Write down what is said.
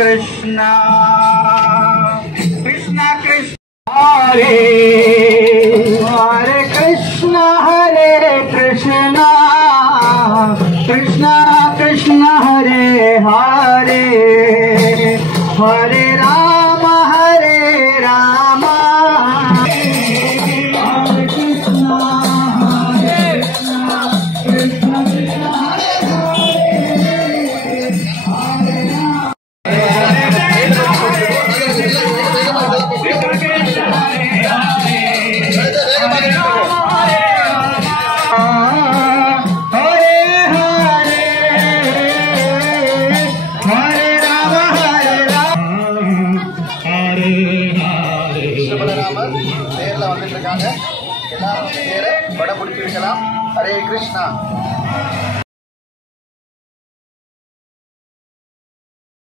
कृष्णा कृष्णा कृष्णा हरे हरे कृष्णा कृष्णा कृष्णा हरे हरे हरे राम हरे कृष्णा कृष्णा நேர்ல வந்துட்டு இருக்காங்க. எல்லாரும் நேர படம் பிடிச்சி வைக்கலாம். ஹரே கிருஷ்ணா.